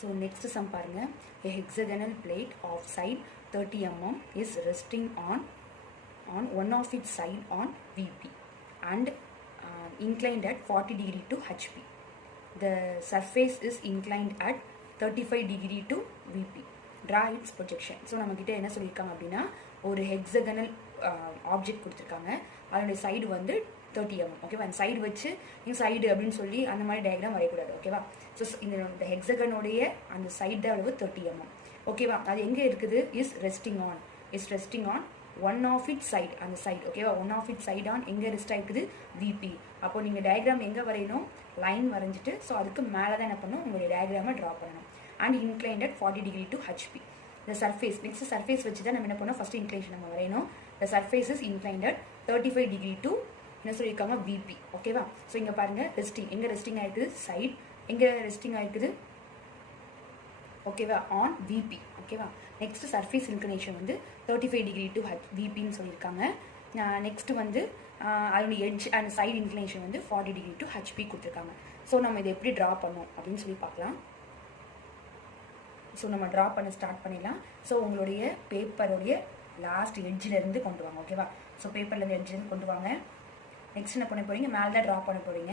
So next sum பாருங்க. A hexagonal plate of side 30 mm is resting on one of its side on VP and inclined at 40 degree to HP. The surface is inclined at 35 degree to VP. Draw its projection. So நம்மகிட்ட என்ன சொல்லிருக்காங்க அப்படினா ஒரு hexagonal object கொடுத்திருக்காங்க. அதோட side வந்து 30 mm. ஓகேவா? அந்த சைடு வச்சு இந்த சைடு அப்படின்னு சொல்லி அந்த மாதிரி டயக்ராம் வரையக்கூடாது. ஓகேவா? ஸோ இந்த ஹெக்ஸகனுடைய அந்த சைடு அளவு 30 mm. ஓகேவா? அது எங்கே இருக்குது? Is resting on one of it side, அந்த சைடு. ஓகேவா? One of it side on எங்கே ரெஸ்ட் ஆகிருக்குது? விபி. அப்போ நீங்கள் டயக்ராம் எங்கே வரையணும்? லைன் வரைஞ்சிட்டு ஸோ அதுக்கு மேலே தான் என்ன பண்ணணும்? உங்களுடைய டயக்ராமை ட்ரா பண்ணணும். And inclined at 40 degree to HP. இந்த சர்ஃபேஸ் நெக்ஸ்ட் சர்ஃபேஸ் வச்சு தான் நம்ம என்ன பண்ணோம்? ஃபஸ்ட்டு இன்க்ளைனேஷன் நம்ம வரையணும். The surface is inclined at 35 degree to என்ன சொல்லியிருக்காங்க? விபி. ஓகேவா? ஸோ இங்கே பாருங்கள் ரெஸ்டிங் எங்கே ரெஸ்டிங் ஆகிருக்குது? சைடு. எங்கே ரெஸ்டிங் ஆகிருக்குது? ஓகேவா? On VP. ஓகேவா? நெக்ஸ்ட் சர்ஃபேஸ் இன்க்ளினேஷன் வந்து 35 degree to விபின்னு சொல்லியிருக்காங்க. நெக்ஸ்ட் வந்து அதோட எட்ஜ் அண்ட் சைடு இன்க்ளினேஷன் வந்து 40 degree to ஹெச்பி கொடுத்துருக்காங்க. ஸோ நம்ம இதை எப்படி ட்ரா பண்ணோம் அப்படின்னு சொல்லி பார்க்கலாம். ஸோ நம்ம ட்ரா பண்ண ஸ்டார்ட் பண்ணிடலாம். ஸோ உங்களுடைய பேப்பருடைய லாஸ்ட் எட்ஜிலேருந்து கொண்டு வாங்க. ஓகேவா? ஸோ பேப்பர்லேருந்து எட்ஜிலேருந்து கொண்டு வாங்க. நெக்ஸ்ட் என்ன பண்ண போகிறீங்க? மேலே தான் ட்ரா பண்ண போகிறீங்க.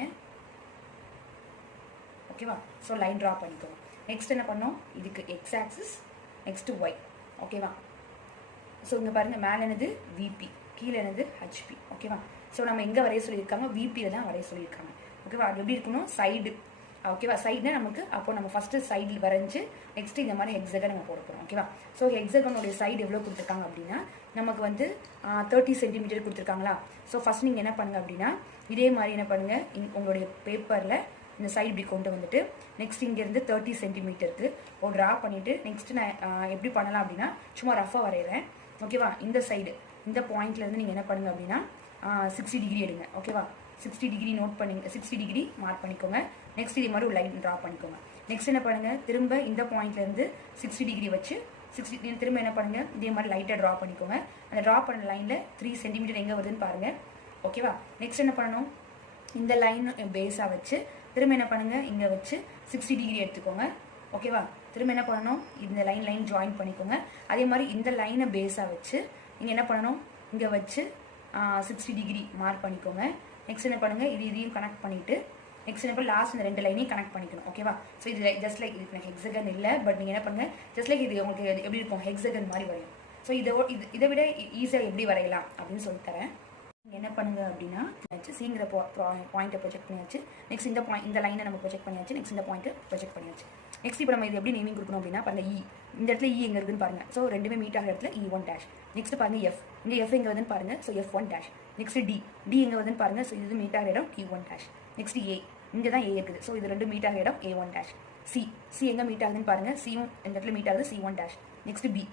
ஓகேவா? ஸோ லைன் ட்ரா பண்ணிக்கோங்க. நெக்ஸ்ட் என்ன பண்ணோம்? இதுக்கு எக்ஸ் ஆக்சிஸ், நெக்ஸ்ட்டு ஒய். ஓகேவா? ஸோ இங்கே பாருங்கள், மேலே என்னது? விபி, கீழே என்னது? ஹெச்பி. ஓகேவா? ஸோ நம்ம எங்கே வரைய சொல்லியிருக்காங்க? விபியில் தான் வரைய சொல்லியிருக்காங்க. ஓகேவா? அது எப்படி இருக்கணும்? சைடு. ஓகேவா? சைடுனா நமக்கு அப்போ நம்ம ஃபஸ்ட்டு சைடில் வரைஞ்சி நெக்ஸ்ட்டு இந்த மாதிரி ஹெக்ஸகன் நம்ம போட போகிறோம். ஓகேவா? ஸோ ஹெக்ஸகனுடைய சைடு எவ்வளோ கொடுத்துருக்காங்க அப்படின்னா நமக்கு வந்து 30 சென்டிமீட்டர் கொடுத்துருக்காங்களா? ஸோ ஃபஸ்ட் நீங்கள் என்ன பண்ணுங்கள் அப்படின்னா இதே மாதிரி என்ன பண்ணுங்கள், உங்களுடைய பேப்பரில் இந்த சைடு இப்படி கொண்டு வந்துட்டு நெக்ஸ்ட் இங்கேருந்து 30 சென்டிமீட்டருக்கு ஒரு ட்ரா பண்ணிவிட்டு நெக்ஸ்ட்டு நான் எப்படி பண்ணலாம் அப்படின்னா சும்மா ரஃபாக வரைகிறேன். ஓகேவா? இந்த சைடு இந்த பாயிண்ட்லேருந்து நீங்கள் என்ன பண்ணுங்கள் அப்படின்னா 60 டிகிரி எடுங்க. ஓகேவா? 60 டிகிரி நோட் பண்ணிங்க, 60 டிகிரி மார்க் பண்ணிக்கோங்க. நெக்ஸ்ட் இதே மாதிரி ஒரு லைன் ட்ரா பண்ணிக்கோங்க. நெக்ஸ்ட் என்ன பண்ணுங்கள், திரும்ப இந்த பாயிண்ட்லேருந்து 60 டிகிரி வச்சு 60 திரும்ப என்ன பண்ணுங்கள், இதே மாதிரி லைட்டாக ட்ரா பண்ணிக்கோங்க. அந்த ட்ரா பண்ண லைனில் 3 சென்டிமீட்டர் எங்கே வருதுன்னு பாருங்கள். ஓகேவா? நெக்ஸ்ட் என்ன பண்ணணும், இந்த லைன் பேஸாக வச்சு திரும்ப என்ன பண்ணுங்கள், இங்கே வச்சு 60 டிகிரி எடுத்துக்கோங்க. ஓகேவா? திரும்ப என்ன பண்ணணும், இந்த லைன் ஜாயின் பண்ணிக்கோங்க. அதே மாதிரி இந்த லைனை பேஸாக வச்சு நீங்கள் என்ன பண்ணணும், இங்கே வச்சு 60 டிகிரி மார்க் பண்ணிக்கோங்க. நெக்ஸ்ட் என்ன பண்ணுங்கள், இதையும் கனெக்ட் பண்ணிவிட்டு நெக்ஸ்ட் என்ன லாஸ்ட் இந்த 2 லைனையும் கனெக்ட் பண்ணிக்கணும். ஓகேவா? ஸோ இது ஜஸ்ட் லைக் இதுக்கு ஹெக்ஸகன் இல்லை, பட் நீங்கள் என்ன பண்ணுங்கள், ஜஸ்ட் லைக் இது உங்களுக்கு எப்படி இருக்கும், ஹெக்ஸகன் மாதிரி வரையும். ஸோ இதை விட ஈஸியாக எப்படி வரையலாம் அப்படின்னு சொல்லித்தரேன். என்ன பண்ணுங்க அப்படின்னா சிங்கிற பாயிண்ட்டை ப்ரொஜெக்ட் பண்ணியாச்சு. நெக்ஸ்ட் இந்த லைனை நம்ம ப்ரொஜெக்ட் பண்ணியாச்சு. நெக்ஸ்ட் இந்த பாயிண்ட்டை ப்ரொஜெக்ட் பண்ணியாச்சு. நெக்ஸ்ட் இப்போ நம்ம இது எப்படி நேமிங் கொடுக்கணும் அப்படின்னா பாருங்க, இந்த இடத்துல எங்கே இருக்குன்னு பாருங்க. ஸோ ரெண்டுமே மீட் ஆகிற இடத்துல E1 டேஷ். நெக்ஸ்ட் பாருங்க எஃப், இங்கே எஃப் எங்கே வருதுன்னு பாருங்க. So F1 dash. Next D எங்கே வருதுன்னு பாருங்க. ஸோ இது மீட் ஆகிற இடம் T1 டேஷ். நெக்ஸ்ட் ஏ, இங்கே தான் ஏ இருக்குது. ஸோ இது ரெண்டு மீட் ஆகிற இடம் A1 டேஷ். சி எங்கே மீட் ஆகுதுன்னு பாருங்க. சியும் இந்த இடத்துல மீட் ஆகுது C1 டேஷ். நெக்ஸ்ட் பி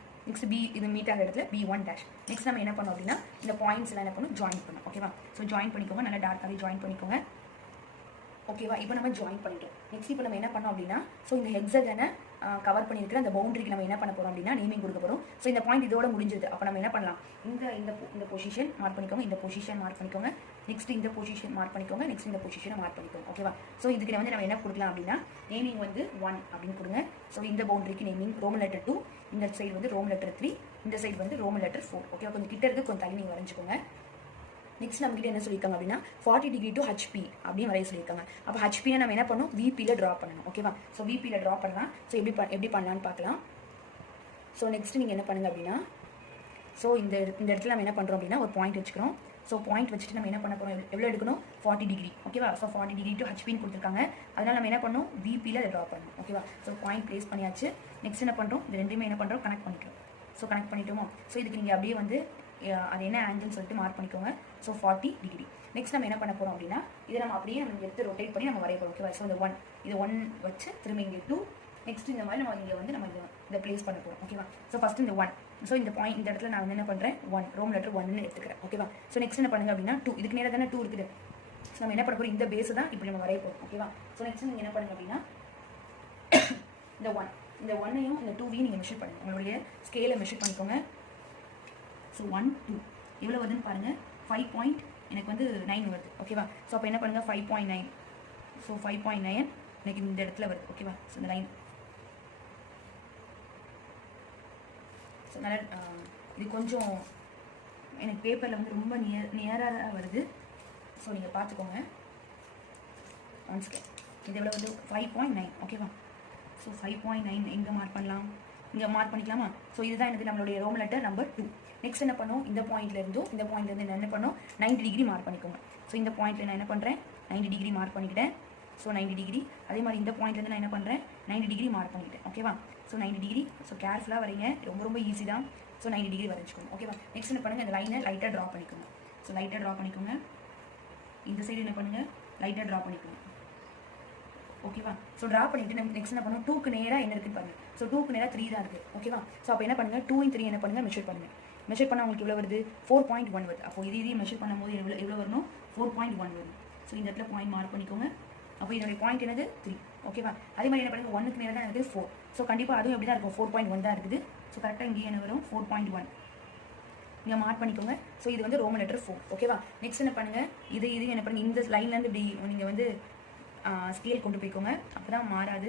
இது மீட் ஆகிற இடத்துல B1 டேஷ். நெக்ஸ்ட் நம்ம என்ன பண்ணோம் அப்படின்னா இந்த பாயிண்ட்ஸ் எல்லாம் என்ன பண்ணணும், ஜாயின் பண்ணணும். ஓகேவா? ஸோ ஜாயின் பண்ணிக்கோங்க, நல்லா டார்க்காகவே ஜாயின் பண்ணிக்கோங்க. ஓகேவா? இப்போ நம்ம ஜாயின் பண்ணிட்டோம். நெக்ஸ்ட் இப்போ நம்ம என்ன பண்ணோம் அப்படின்னா ஸோ இந்த ஹெக்ஸகனை கவர் பண்ணியிருக்கிற அந்த பவுண்டரிக்கு நம்ம என்ன பண்ண போகிறோம் அப்படின்னா நேமிங் கொடுக்க போகிறோம். ஸோ இந்த பாயிண்ட் இதோட முடிஞ்சது. அப்போ நம்ம என்ன பண்ணலாம், இந்த பொசிஷன் மார்க் பண்ணிக்கோங்க, இந்த பொசிஷன் மார்க் பண்ணிக்கோங்க, நெக்ஸ்ட் இந்த பொசிஷன் மார்க் பண்ணிக்கோங்க, நெக்ஸ்ட் இந்த பொசிஷனை மார்க் பண்ணிக்கோங்க. ஓகேவா? ஸோ இதுக்கு வந்து நம்ம என்ன கொடுக்கலாம் அப்படின்னா நேமிங் வந்து 1 அப்படின்னு கொடுங்க. ஸோ இந்த பவுண்டரிக்கு நேமிங் ரோமன் லெட்டர் 2, இந்த சைடு வந்து ரோமன் லெட்டர் 3, இந்த சைடு வந்து ரோமன் லெட்டர் 4. ஓகேவா? கொஞ்சம் கிட்ட இருக்கு, கொஞ்சம் தள்ளி நீங்கள் வரைஞ்சிக்கோங்க. நெக்ஸ்ட் நம்மகிட்ட என்ன சொல்லியிருக்காங்க அப்படின்னா 40 degree to ஹெச்பி அப்படின்னு வரைய சொல்லியிருக்காங்க. அப்போ ஹெச்பியை நம்ம என்ன பண்ணணும், விபியில் ட்ரா பண்ணணும். ஓகேவா? ஸோ விபியில் ட்ரா பண்ணலாம். ஸோ எப்படி பண்ணலான்னு பார்க்கலாம். ஸோ நெக்ஸ்ட் நீங்கள் என்ன பண்ணுங்க அப்படின்னா ஸோ இந்த இடத்துல நம்ம என்ன பண்ணுறோம் அப்படின்னா ஒரு பாயிண்ட் வச்சுக்கிறோம். ஸோ பாயிண்ட் வச்சுட்டு நம்ம என்ன பண்ண போகிறோம், எவ்வளோ எடுக்கணும், 40 டிகிரி. ஓகேவா? ஸோ 40 degree to ஹெச்பின்னு கொடுத்துருக்காங்க. அதனால் நம்ம என்ன பண்ணணும், விபியில் அதை ட்ரா பண்ணணும். ஓகேவா? ஸோ பாயிண்ட் ப்ளேஸ் பண்ணியாச்சு. நெக்ஸ்ட் என்ன பண்ணுறோம், இது ரெண்டுமே என்ன பண்ணுறோம், கனெக்ட் பண்ணிக்கிறோம். So connect பண்ணிட்டோமோ. ஸோ இதுக்கு நீங்கள் அப்படியே வந்து அது என்ன ஆங்கிள்னு சொல்லிட்டு மார்க் பண்ணிக்கோங்க. So 40 degree. நெக்ஸ்ட் நம்ம என்ன பண்ண போகிறோம் அப்படின்னா இதை நம்ம அப்படியே நம்ம எடுத்து ரொட்டேட் பண்ணி நம்ம வரைய போகிறோம். ஓகேவா? ஸோ இந்த 1 வச்சு திரும்ப இங்கே 2, நெக்ஸ்ட் இந்த மாதிரி நம்ம இங்கே வந்து நம்ம இதை ப்ளேஸ் பண்ண போகிறோம். ஓகேவா? ஸோ ஃபஸ்ட்டு இந்த 1. ஸோ இந்த பாயிண்ட் இந்த இடத்துல நான் வந்து என்ன பண்ணுறேன், 1 ரோம் லெட்டர் 1ன்னு எடுத்துக்கிறேன். ஓகேவா? ஸோ நெக்ஸ்ட் என்ன பண்ணுங்க அப்படின்னா 2, இதுக்கு நேரம் தானே 2 இருக்குது. ஸோ நம்ம என்ன பண்ண போகிறோம், இந்த பேஸை தான் இப்படி நம்ம வரைய போகிறோம். ஓகேவா? ஸோ நெக்ஸ்ட் நீங்கள் என்ன பண்ணுங்க அப்படின்னா இந்த 1ஐயும் இந்த 2வையும் நீங்கள் மெஷர் பண்ணுங்கள். உங்களுடைய ஸ்கேலை மெஷர் பண்ணிக்கோங்க. ஸோ 1 2 எவ்வளோ வருதுன்னு பாருங்கள். 5. எனக்கு வந்து 9 வருது. ஓகேவா? ஸோ அப்போ என்ன பண்ணுங்கள், 5.9. ஸோ 5.9 எனக்கு இந்த இடத்துல வருது. ஓகேவா? ஸோ இந்த லைன் ஸோ நல்லா இது கொஞ்சம் எனக்கு பேப்பரில் வந்து ரொம்ப நியராக வருது. ஸோ நீங்கள் பார்த்துக்கோங்க. ஒன்ஸ் இது எவ்வளோ வந்து 5.9 ஓகேவா. ஸோ 5.9 எங்கே மார்க் பண்ணலாம், இங்கே மார்க் பண்ணிக்கலாமா. ஸோ இதுதான் எனக்கு நம்மளுடைய ரோமன் லெட்டர் நம்பர் 2. நெக்ஸ்ட் என்ன பண்ணும், இந்த பாயிண்ட்லேருந்தும் இந்த பாயிண்ட்லேருந்து நான் என்ன பண்ணும் 90 டிகிரி மார்க் பண்ணிக்கோங்க. ஸோ இந்த பாயிண்ட்டில் நான் என்ன பண்ணுறேன் 90 டிகிரி மார்க் பண்ணிக்கிட்டேன். So 90 degree. அதே மாதிரி இந்த பாயிண்ட்லேருந்து நான் என்ன பண்ணுறேன் 90 டிகிரி மார்க் பண்ணிக்கிட்டேன் ஓகேவா. So 90 degree. ஸோ கேர்ஃபுல்லாக வரீங்க, ரொம்ப ரொம்ப ஈஸி தான். ஸோ 90 டிகிரி வரைஞ்சிக்கோங்க ஓகேவா. நெக்ஸ்ட் என்ன பண்ணுங்கள், இந்த லைனை லைட்டாக ட்ரா பண்ணிக்கோங்க. ஸோ லைட்டாக ட்ரா பண்ணிக்கோங்க. இந்த சைடு என்ன பண்ணுங்கள் லைட்டாக ட்ரா பண்ணிக்கோங்க ஓகேவா. ஸோ ட்ரா பண்ணிவிட்டு நம்ம நெக்ஸ்ட் என்ன பண்ணுவோம் 2க்கு நேராக என்ன இருக்குன்னு பாருங்கள். ஸோ 2க்கு நேராக 3 தான் இருக்குது ஓகேவா. ஸோ அப்போ என்ன பண்ணுங்கள் 2 and 3 என்ன பண்ணுங்கள் மெஷர் பண்ணுங்கள். மெஷர் பண்ணால் உங்களுக்கு எவ்வளோ வருது 4.1 வருது. அப்போ இதையும் மெஷர் பண்ணும்போது எவ்வளோ வரணும் 4.1 வரும். ஸோ இந்த இடத்துல பாயிண்ட் மார்க் பண்ணிக்கோங்க. அப்போ இதனுடைய பாயிண்ட் என்னது 3 ஓகேவா. அதே மாதிரி என்ன பண்ணுங்கள் 1க்கு நேராக தான் இருக்குது 4. ஸோ கண்டிப்பாக அதுவும் எப்படி தான் இருக்கும் 4.1 தான் இருக்குது. ஸோ கரெக்டாக இங்கேயே என்ன வரும் 4.1 இங்கே மார்க் பண்ணிக்கோங்க. ஸோ இது வந்து ரோமன் லெட்டர் 4 ஓகேவா. நெக்ஸ்ட் என்ன பண்ணுங்கள் இது என்ன பண்ணுங்கள் இந்த லைன்லேருந்து இப்படி நீங்கள் வந்து ஸ்கேல் கொண்டு போய்க்கோங்க, அப்போ தான் மாறாது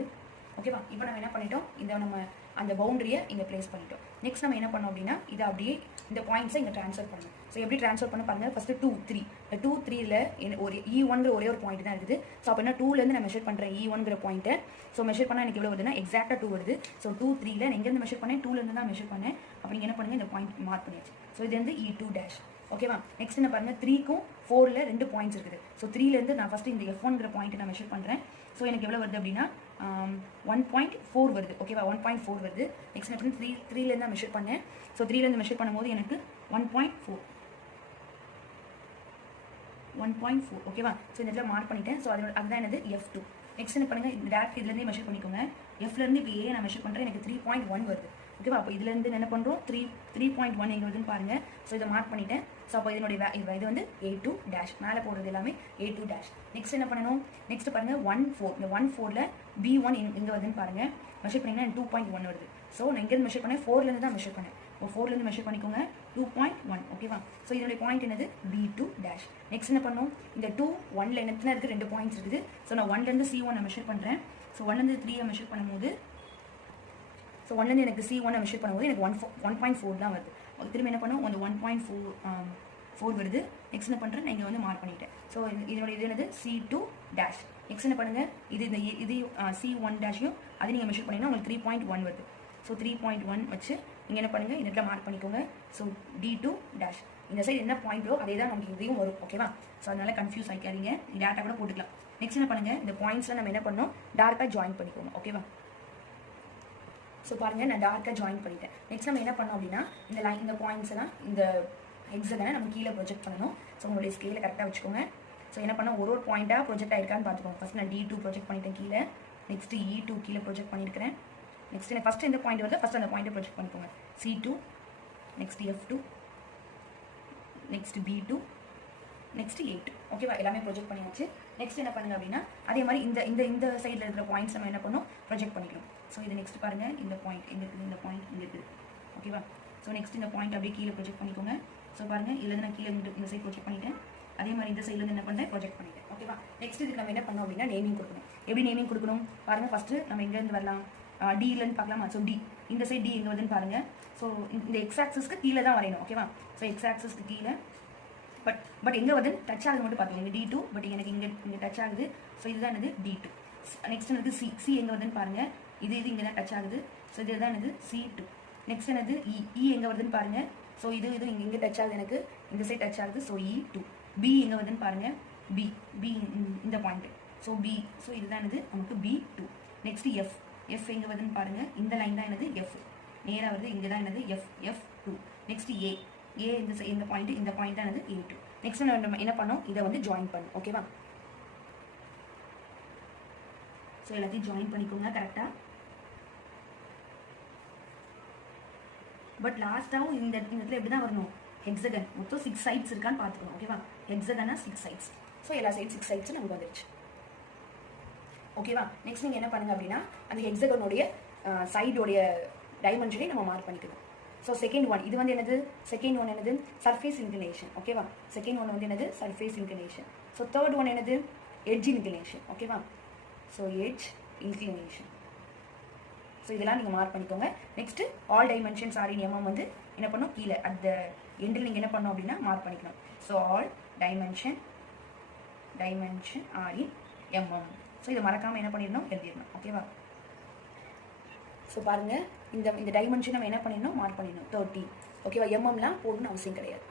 ஓகேவா. இப்போ நம்ம என்ன பண்ணிட்டோம், இந்த நம்ம அந்த பவுண்டரியை இங்கே ப்ளேஸ் பண்ணிட்டோம். நெக்ஸ்ட் நம்ம என்ன பண்ணோம் அப்படின்னா இதை அப்படியே இந்த பாயிண்ட்ஸை இங்கே ட்ரான்ஸ்ஃபர் பண்ணணும். ஸோ எப்படி ட்ரான்ஸ்ஃபர் பண்ண பாருங்கள். ஃபஸ்ட்டு 2 3 இந்த 2 3ல் ஒரு E1ங்கிற ஒரே ஒரு பாயிண்ட் தான் இருக்குது. ஸோ அப்போ என்ன 2லேருந்து நான் மெஷர் பண்ணுறேன் E1ங்கிற பாயிண்ட்டை. ஸோ மெஷர் பண்ணால் எனக்கு எவ்வளோ வருதுன்னா எக்ஸாக்டாக 2 வருது. ஸோ 2 3ல் நான் எங்கேருந்து மெஷர் பண்ணேன் 2லேருந்து தான் மெஷர் பண்ணேன். அப்போ நீங்கள் என்ன பண்ணுங்கள் இந்த பாயிண்ட் மார்க் பண்ணியாச்சு. ஸோ இது வந்து E2' ஓகேவா. நெக்ஸ்ட் என்ன பாருங்கள் 3க்கும் 4ல் 2 பாயிண்ட்ஸ் இருக்குது. ஸோ 3லேருந்து நான் ஃபஸ்ட்டு இந்த F1ங்கிற பாயிண்ட்டை நான் மெஷர் பண்ணுறேன். ஸோ எனக்கு எவ்வளோ வருது அப்படின்னா 1.4 வருது ஓகேவா. 1.4 வருது. நெக்ஸ்ட் என்ன 3லேருந்து தான் மெஷர் பண்ணேன். ஸோ 3லேருந்து மெஷர் பண்ணும்போது எனக்கு 1.4 ஓகேவா. ஸோ இந்த இடத்துல மார்க் பண்ணிட்டேன். ஸோ அதுதான் என்னது F2. நெக்ஸ்ட் என்ன பண்ணுங்கள் இந்த டேரக்ட் இதுலேருந்தே மெஷர் பண்ணிக்கோங்க. Fலேருந்து இப்போ நான் மெஷர் பண்ணுறேன், எனக்கு 3.1 வருது ஓகேவா. அப்போ இதுலேருந்து என்ன பண்ணுறோம் 3.1 எங்கே வருதுன்னு பாருங்கள். ஸோ இதை மார்க் பண்ணிட்டேன். ஸோ அப்போ இதனுடைய இது வந்து A2' மேலே போடுறது எல்லாமே A2'. நெக்ஸ்ட் என்ன பண்ணணும், நெக்ஸ்ட் பாருங்கள் 1.4 இந்த 1.4ல் B1 எங்கே வருதுன்னு பாருங்கள். மெஷர் பண்ணிங்கன்னா 2.1 வருது. ஸோ நான் எங்கேருந்து மெஷர் பண்ணேன் 4லேருந்து தான் மெஷர் பண்ணேன். இப்போ 4லேருந்து மெஷர் பண்ணிக்கோங்க 2.1 ஓகேவா. ஸோ இதனுடைய பாயிண்ட் என்னது B2'. நெக்ஸ்ட் என்ன பண்ணணும் இந்த 2 1ல் என்ன இருக்குது 2 பாயிண்ட்ஸ் இருக்குது. ஸோ நான் 1லேருந்து C1 மெஷர் பண்ணுறேன். ஸோ 1லேருந்து 3 மெஷர் பண்ணும்போது ஸோ 1லேருந்து எனக்கு C1 மெஷர் பண்ணும்போது எனக்கு 1.4 தான் வருது. திரும்ப என்ன பண்ணும் அந்த 1.4 வருது. நெக்ஸ்ட் என்ன பண்ணுறேன் நான் இங்கே வந்து மார்க் பண்ணிட்டேன். ஸோ இதனுடைய இது என்னது C2'. நெக்ஸ்ட் என்ன பண்ணுங்கள் இது C1' அது நீங்கள் மெஷர் பண்ணிங்கன்னா உங்களுக்கு 3.1 வருது. ஸோ 3.1 வச்சு நீங்கள் என்ன பண்ணுங்கள் இந்த இடத்துல மார்க் பண்ணிக்கோங்க. So D2'. இந்த சைடு என்ன பாயிண்ட்டோ அதே தான் நமக்கு இதையும் வரும் ஓகேவா. ஸோ அதனால கன்ஃபியூஸ் ஆகிக்காதீங்க, டேட்டா கூட போட்டுக்கலாம். நெக்ஸ்ட் என்ன பண்ணுங்கள் இந்த பாயிண்ட்ஸில் நம்ம என்ன பண்ணோம் டார்க்காக ஜாயின் பண்ணிக்கோங்க ஓகேவா. ஸோ பாருங்கள் நான் டார்க்காக ஜாயின் பண்ணிட்டேன். நெக்ஸ்ட் நம்ம என்ன பண்ணோம் அப்படின்னா இந்த பாயிண்ட்ஸ் எல்லாம் இந்த ஹெக்ஸகனை நம்ம கீழே ப்ரொஜெக்ட் பண்ணணும். ஸோ உங்களுடைய ஸ்கேலை கரெக்டாக வச்சுக்கோங்க. ஸோ என்ன பண்ண ஒரு பாயிண்ட்டாக ப்ரொஜெக்ட் ஆயிருக்கான்னு பார்த்துக்கோங்க. ஃபஸ்ட் நான் D2 ப்ரொஜெக்ட் பண்ணிட்டேன் கீழே. நெக்ஸ்ட் E2 கீழே ப்ரொஜெக்ட் பண்ணியிருக்கிறேன். நெக்ஸ்ட் எனக்கு ஃபஸ்ட்டு எந்த பாயிண்ட் வருது ஃபஸ்ட் அந்த பாயிண்ட்டை ப்ரொஜெக்ட் பண்ணிக்கோங்க. C2 next F2 next B2 next A2 ஓகேவா. எல்லாமே ப்ரொஜெக்ட் பண்ணியாச்சு. நெக்ஸ்ட் என்ன பண்ணுங்க அப்படின்னா அதே மாதிரி இந்த சைடில் இருக்கிற பாயிண்ட்ஸ் நம்ம என்ன பண்ணணும் ப்ரொஜெக்ட் பண்ணிக்கணும். ஸோ இது நெக்ஸ்ட் பாருங்கள் இந்த பாயிண்ட் இங்கே இருக்குது, இந்த பாயிண்ட் இங்கே இருக்குது ஓகேவா. ஸோ நெக்ஸ்ட் இந்த பாயிண்ட் அப்படியே கீழே ப்ரொஜெக்ட் பண்ணிக்கோங்க. ஸோ பாருங்கள் இதுலேருந்து நான் கீழே இந்த சைட் ப்ரொஜெக்ட் பண்ணிட்டேன். அதே மாதிரி இந்த சைட்லேருந்து என்ன பண்ணுறேன் ப்ரொஜெக்ட் பண்ணிட்டேன் ஓகேவா. நெக்ஸ்ட் இதுக்கு நம்ம என்ன பண்ணோம் அப்படின்னா நேமிங் கொடுக்கணும். எப்படி நேமிங் கொடுக்கணும் பாருங்கள். ஃபஸ்ட்டு நம்ம எங்கேருந்து வரலாம் Dலேருந்து பார்க்கலாமா. ஸோ D இந்த சைட் D எங்கே வருதுன்னு பாருங்கள். ஸோ இந்த எக்ஸ் ஆக்சஸ்க்கு கீழே தான் வரையணும் ஓகேவா. ஸோ எக்ஸ் ஆக்சஸ்க்கு கீழே பட் எங்கே வருதுன்னு டச் ஆகுது மட்டும் பார்த்துக்கோங்க. D2 பட் எனக்கு இங்கே டச் ஆகுது. ஸோ இதுதான் என்னது D2. நெக்ஸ்ட் என்னது C எங்கே வருதுன்னு பாருங்கள். இது இங்கே தான் டச் ஆகுது. ஸோ இதுதான் என்னது C2. நெக்ஸ்ட் என்னது E எங்கே வருதுன்னு பாருங்கள். ஸோ இது இங்கே டச் ஆகுது, எனக்கு இந்த சைட் டச் ஆகுது. So E2. B எங்கே வருதுன்னு பாருங்கள். B இந்த பாயிண்ட்டு. So B. ஸோ இதுதான் என்னது நமக்கு B2. நெக்ஸ்ட் F எங்கே வருதுன்னு பாருங்கள். இந்த லைன் தான் என்னது F நேராக வருது. இங்கே தான் என்னது F2. நெக்ஸ்ட் A இந்த பாயிண்ட் தான் என்னது A2. நெக்ஸ்ட் நம்ம என்ன பண்ணோம் இதை வந்து ஜாயின் பண்ணும் ஓகேவா. ஸோ எல்லாத்தையும் ஜாயின் பண்ணிக்கோங்க கரெக்டாக. பட் லாஸ்ட்டாகவும் இந்த இடத்துல எப்படி தான் வரணும் ஹெக்ஸகன் மொத்தம் 6 சைட்ஸ் இருக்கான்னு பார்த்துக்கணும் ஓகேவா. ஹெக்ஸகனா 6 சைட்ஸ். ஸோ எல்லா சைட் 6 சைட்ஸும் நமக்கு வந்துருச்சு ஓகேவா. நெக்ஸ்ட் நீங்கள் என்ன பண்ணுங்க அப்படின்னா அந்த ஹெக்ஸகனுடைய சைடோடைய டைமென்ஷனை நம்ம மார்க் பண்ணிக்கணும். ஸோ செகண்ட் ஒன் இது வந்து என்னது சர்ஃபேஸ் இன்க்ளினேஷன் ஓகேவா. செகண்ட் ஒன் வந்து என்னது surface inclination. So third one என்னது எட்ஜ் இன்க்ளினேஷன் ஓகேவா. So edge inclination. ஸோ இதெல்லாம் நீங்கள் மார்க் பண்ணிக்கோங்க. Next all dimensions R in MM வந்து என்ன பண்ணணும், கீழே அந்த எண்டில் நீங்கள் என்ன பண்ணணும் அப்படின்னா மார்க் பண்ணிக்கணும். So all dimension are in mm. So இதை மறக்காமல் என்ன பண்ணிடணும், எழுதிடணும். ஓகேவா? ஸோ பாருங்கள், இந்த டைமென்ஷன் நம்ம என்ன பண்ணிடணும், மார்க் பண்ணிடணும் 30. ஓகேவா? எம்எம்லாம் போடணும்னு அவசியம் கிடையாது.